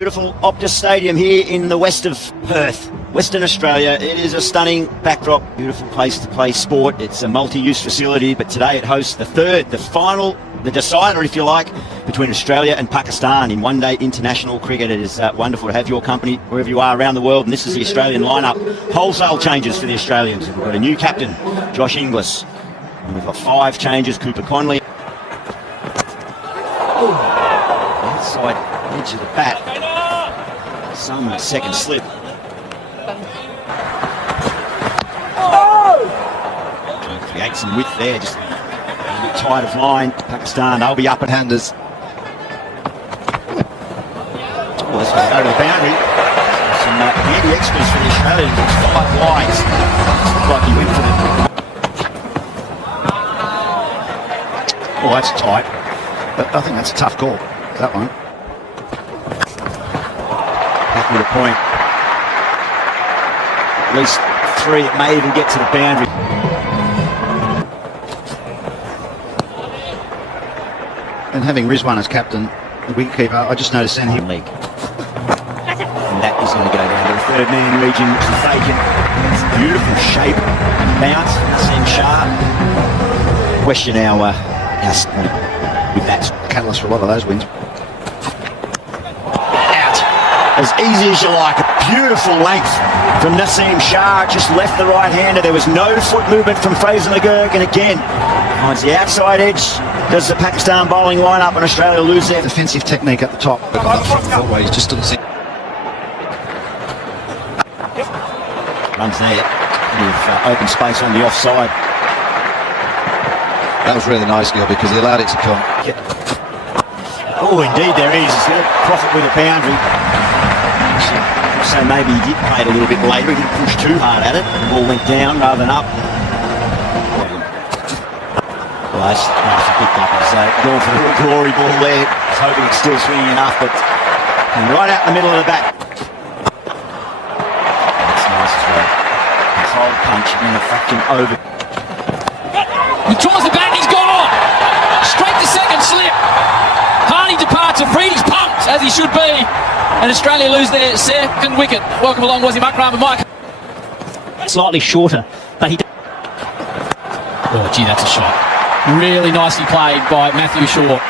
Beautiful Optus Stadium here in the west of Perth, Western Australia. It is a stunning backdrop, beautiful place to play sport. It's a multi-use facility, but today it hosts the final, the decider, if you like, between Australia and Pakistan in one-day international cricket. It is wonderful to have your company wherever you are around the world, and this is the Australian lineup. Wholesale changes for the Australians. We've got a new captain, Josh Inglis. And we've got 5 changes, Cooper Conley. Outside edge of the bat. Some second slip. Trying to create some width there, just a little bit tight of line. Pakistan, they'll be up at handers. Oh, that's going to go to the boundary. Some handy extras for the Australians. It's 5 wides. Looks like he went for the... Oh, that's tight. But I think that's a tough call, that one. Back with a point. At least 3, it may even get to the boundary. And having Rizwan as captain, the wicketkeeper, I just noticed then he... League. And that is going to go down to the third man region, which is vacant. It's a beautiful shape and bounce. Naseem Shah. Question our point with that. Catalyst for a lot of those wins. As easy as you like. A beautiful length from Naseem Shah. Just left the right-hander. There was no foot movement from Fraser McGurk. And again, finds the outside edge. Does the Pakistan bowling lineup and Australia lose their defensive technique at the top? He just doesn't see. Runs there with open space on the offside. That was really nice, Gil, because he allowed it to come. Yeah. Oh, indeed there is. He's going to profit with a boundary. So maybe he did play it a little bit later. He didn't push too hard at it. The ball went down rather than up. Well, that's nicely picked up. He's going for the glory ball there. He's hoping it's still swinging enough, but right out in the middle of the bat. That's nice as well. Controlled punch and a fraction over. He draws the bat and he's gone! Straight to second slip. Hardy departs and Freedy's pumped, as he should be. And Australia lose their second wicket. Welcome along, Wasim Akram and Mike. Slightly shorter, but he... Oh, gee, that's a shot. Really nicely played by Matthew Shaw.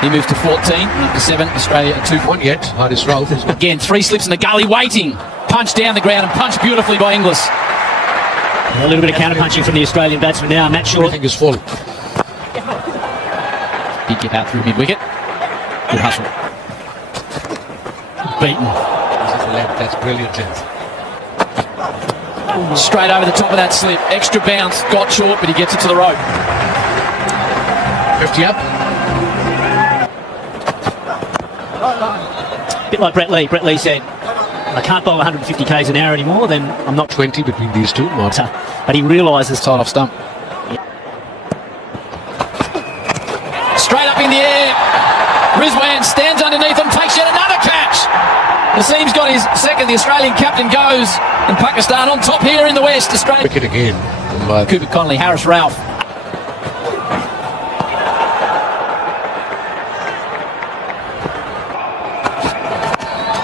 He moves to 14, number 7, Australia at 2. One yet, hardest roll. Again, 3 slips in the gully, waiting. Punch down the ground and punched beautifully by Inglis. A little bit of counter-punching from the Australian batsman now. Matt Shaw. Everything is full. Big get out through mid-wicket. Good hustle. Beaten. That's brilliant, James. Straight over the top of that slip. Extra bounce. Got short, but he gets it to the rope. 50 up. A bit like Brett Lee. Brett Lee said, I can't bowl 150 k's an hour anymore, then I'm not 20 between these two. But he realises tied off stump. Straight up in the air. Rizwan stands underneath him, takes yet another catch. Naseem's got his second. The Australian captain goes, and Pakistan on top here in the West. Australia. Wicket again. Cooper Conley, Harris Ralph.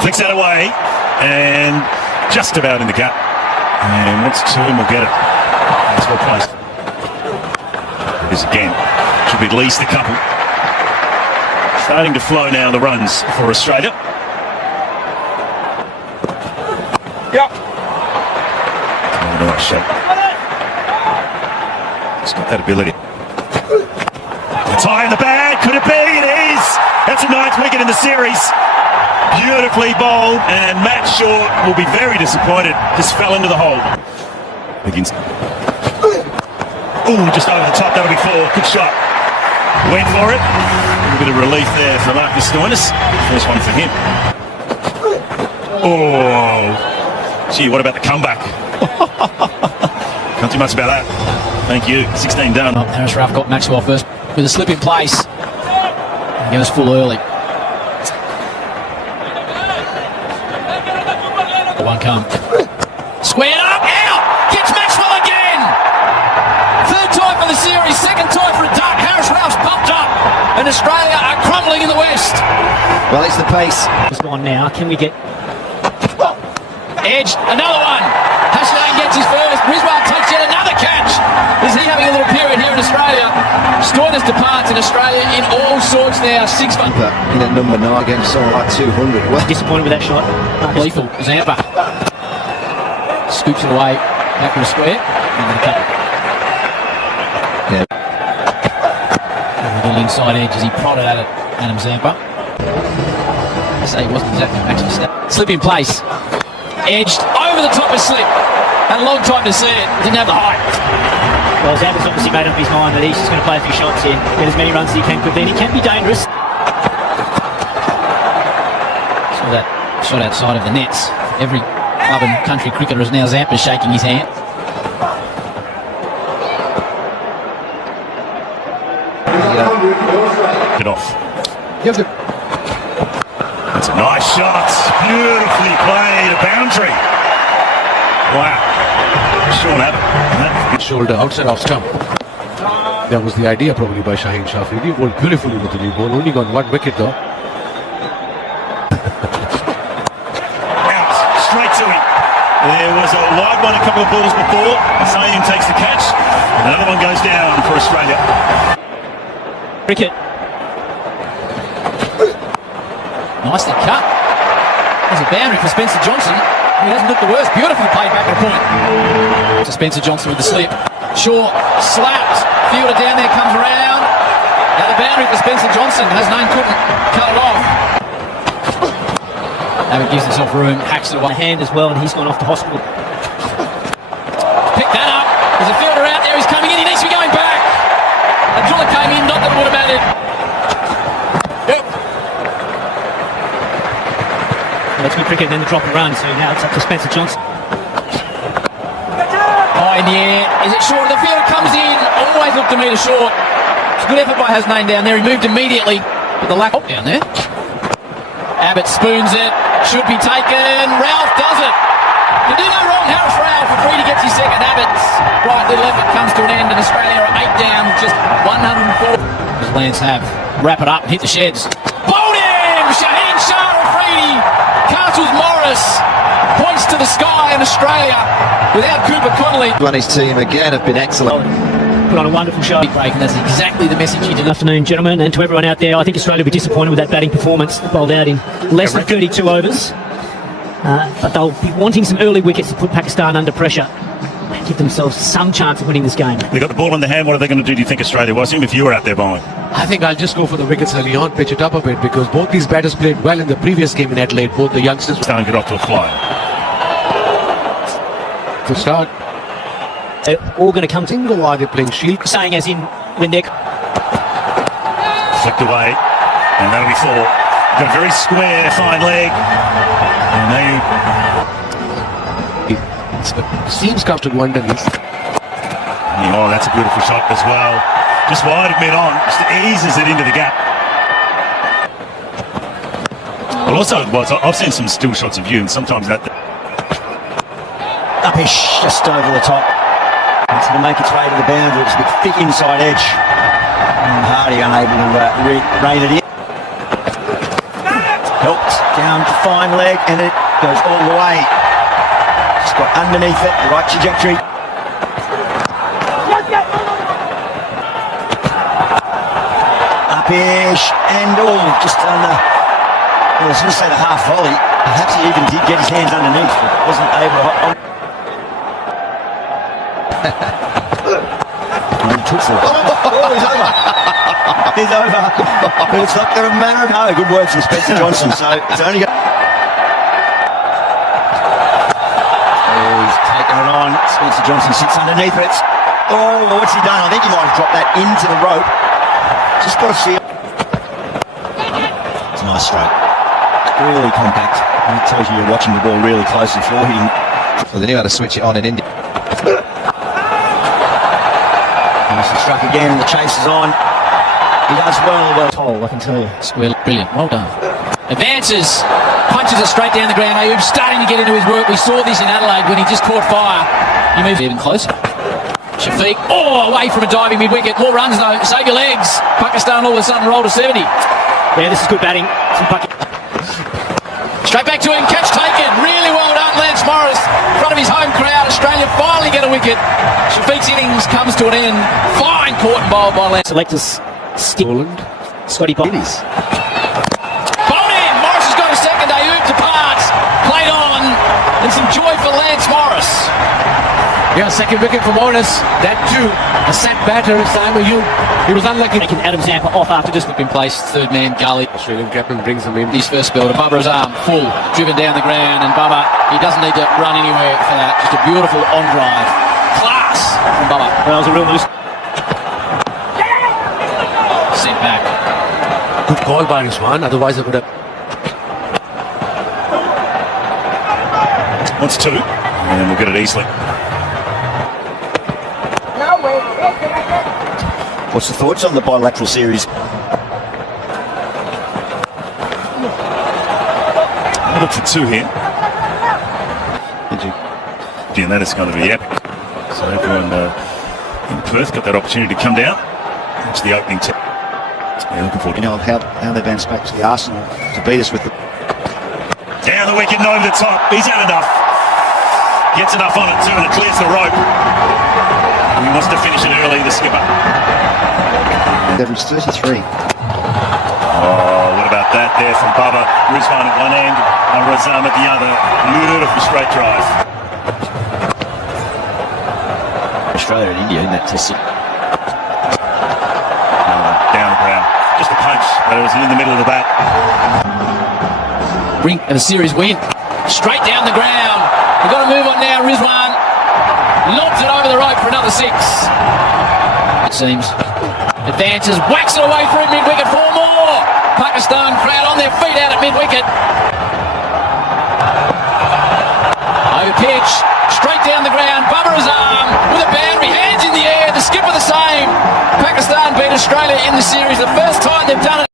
Flicks that away, and just about in the gap. And once it's to him, we'll get it. That's well placed. It is again. Should be at least a couple. Starting to flow now, the runs for Australia. Yep. Oh, nice shot. He's got that ability. It's high in the bag. Could it be? It is. That's a 9th wicket in the series. Beautifully bowled, and Matt Shaw will be very disappointed. Just fell into the hole. Begins. Ooh, just over the top. That'll be 4. Good shot. Went for it. A little bit of relief there for Marcus Stoinis. First one for him. Oh, gee, what about the comeback? Can't do much about that. Thank you. 16 done. Harris Ralph got Maxwell first with a slip in place. He goes full early. One come. Squared up, out! Gets Maxwell again! 3rd time for the series, 2nd time for a duck. Harris Ralph's pumped up, and Australia are crumbling in the West. Well, it's the pace. It's gone now. Can we get... Edged, another one. Hasnain gets his first. Rizwan takes yet another catch. Is he having a little period here in Australia? Stoinis departs in Australia in all sorts now. 6 1. In at number 9 against someone like 200. Well, Disappointed with that shot. Lethal, Zampa. Scoops it away. Back to the square. And the cut. yeah. A little inside edge as he prodded at it. Adam Zampa. I say he wasn't exactly Max Verstappen. Slip in place. Edged over the top of slip. Had a long time to see it. Didn't have the height. Well, Zampa's obviously made up his mind that he's just going to play a few shots here, get as many runs as he can quickly, and he can be dangerous. Saw that shot outside of the nets. Every club and country cricketer is now Zampa shaking his hand. Get off. That's a nice shot. Beautifully played. A boundary. Wow. Sean Abbott. Shoulder outside off stump. That was the idea probably by Shaheen Shafi. He bowled beautifully with the new ball. Only got 1 wicket though. Out. Straight to him. There was a wide one a couple of balls before. Saeem takes the catch. Another one goes down for Australia. Cricket. Nicely cut. There's a boundary for Spencer Johnson. He hasn't looked the worst. Beautifully played back at a point. To Spencer Johnson with the slip. Short, slapped. Fielder down there, comes around. Now the boundary for Spencer Johnson. Hasnain couldn't cut it off. Abbott gives himself room, hacks it away. Hand as well, and he's gone off to hospital. Pick that up. There's a fielder out there. He's coming in. He needs to be going back. A driller came in. Not that it would have mattered. Yep. Let's go cricket and then the drop and run, so now it's up to Spencer Johnson. In the air. Is it short? The fielder comes in. Always looked a metre short. It's a good effort by Hasnain down there. He moved immediately. But the lack down there. Abbott spoons it. Should be taken. Ralph does it. You do no wrong. Harris Ralph for free to get his second. Abbott's right little effort comes to an end, and Australia are 8 down with just 104. As Lance have wrap it up and hit the sheds. Bowled him! Shaheen Shah Afridi. Castles Morris points to the sky in Australia without Cooper Connolly. And his team again have been excellent. Put on a wonderful show. Big break, and that's exactly the message he did. Good afternoon, gentlemen, and to everyone out there. I think Australia will be disappointed with that batting performance. They bowled out in less than 32 overs. But they'll be wanting some early wickets to put Pakistan under pressure and give themselves some chance of winning this game. They got the ball in the hand. What are they going to do you think, Australia? Was him if you were out there bowling? I think I'll just go for the wickets early on, pitch it up a bit, because both these batters played well in the previous game in Adelaide. Both the youngsters Don't get off to a fly. to start. They're all going to come to Single while they're playing Shield. saying as in when they're... Flicked away, and that'll be 4. Got a very square, fine leg. And Seems comfortable underneath. oh, that's a beautiful shot as well. Just wide of mid-on, just eases it into the gap. Well, also, I've seen some still shots of you, and sometimes that... Upish, just over the top. It's going to make its way to the boundary. It's a bit thick inside edge. And Hardy unable to rein it in. Helped down to fine leg, and it goes all the way. Just got underneath it, the right trajectory. Upish, and just under. I was going to say the half volley. Perhaps he even did get his hands underneath, but wasn't able to. Oh, he's over. He's over. But it's not going to matter. No, good work from Spencer Johnson. So it's only going. He's taken it on. Spencer Johnson sits underneath it. Oh, what's he done? I think he might have dropped that into the rope. Just got to feel. It's a nice stroke. It's really compact. And it tells you you're watching the ball really close before hitting. So they knew how to switch it on in India. Nicely struck again. The chase is on. He does well. Oh, I can tell you. Square, brilliant, well done. Advances, punches it straight down the ground. Ayub starting to get into his work. We saw this in Adelaide when he just caught fire. He moves even closer. Shafiq, away from a diving mid-wicket. More runs though, save your legs. Pakistan all of a sudden roll to 70. Yeah, this is good batting from Pakistan. Straight back to him, catch taken. Really well done, Lance Morris. In front of his home crowd, Australia finally get a wicket. Shafiq's innings comes to an end. Fine caught and bowled by Lance. Selectors stick. Poland. Scotty Bowles. Bowled in. Morris has got a second. They oop departs. Played on. And some joy for Lance Morris. Yeah, second wicket for Morris. That too. A set batter, Simon Hugh. He was unlucky. Taking Adam Zampa off after just In place, third man, Gully. Australian captain brings him in. His first spell to Bubba's arm, full, driven down the ground, and Bubba, he doesn't need to run anywhere for that. Just a beautiful on drive. Class from Bubba. That was a real loose. Sent back. Good call by Rizwan, otherwise it would have. Wants two, and we'll get it easily. What's the thoughts on the bilateral series? I'll look for two here. And that is going to be epic. So everyone in Perth got that opportunity to come down. That's the opening tip. Yeah, looking forward to You know how they bounced back to the Arsenal to beat us with the. down the wicket, over the top. He's had enough. Gets enough on it too, and it clears the rope. He wants to finish it early, the skipper. Average 33. Oh, what about that there from Bubba? Rizwan at one end, and Razam at the other. Beautiful straight drive. Australia and India in that test. Down the ground. Just a punch, but it was in the middle of the bat. Brink and a series win. Straight down the ground. We've got to move on now. Rizwan lobs it over the rope for another six. It seems. Advances, whacks it away through mid-wicket. Four more. Pakistan crowd on their feet out at mid-wicket. Over pitch, straight down the ground. Bubba's arm with a boundary, hands in the air. The skipper the same. Pakistan beat Australia in the series. The first time they've done it